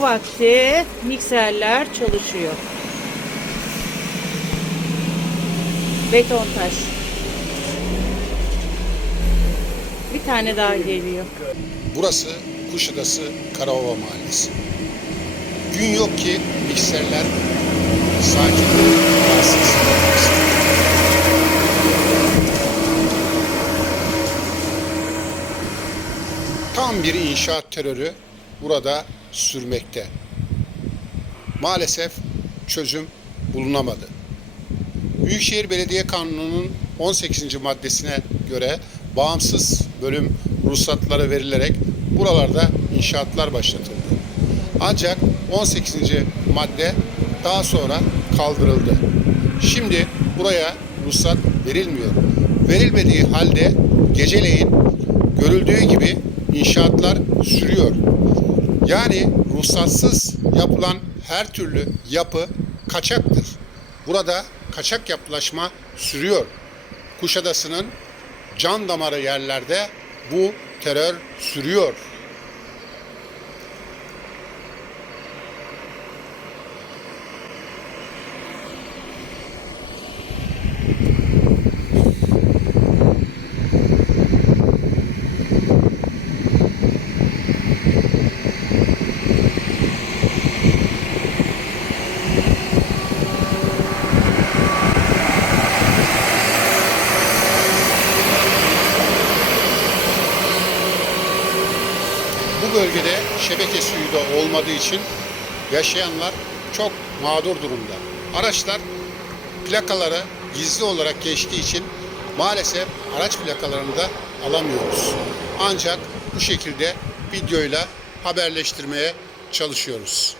vakti mikserler çalışıyor. Beton taş. Bir tane daha geliyor. Burası Kuşadası Karaova Mahallesi. Gün yok ki mikserler sakin, rahatsız. Tam bir inşaat terörü burada sürmekte. Maalesef çözüm bulunamadı. Büyükşehir Belediye Kanunu'nun 18. maddesine göre bağımsız bölüm ruhsatları verilerek buralarda inşaatlar başlatıldı. Ancak 18. madde daha sonra kaldırıldı. Şimdi buraya ruhsat verilmiyor. Verilmediği halde geceleyin görüldüğü gibi inşaatlar sürüyor. Yani ruhsatsız yapılan her türlü yapı kaçaktır. Burada kaçak yapılaşma sürüyor. Kuşadası'nın can damarı yerlerde bu terör sürüyor. Bu bölgede şebeke suyu da olmadığı için yaşayanlar çok mağdur durumda. Araçlar plakaları gizli olarak geçtiği için maalesef araç plakalarını da alamıyoruz. Ancak bu şekilde videoyla haberleştirmeye çalışıyoruz.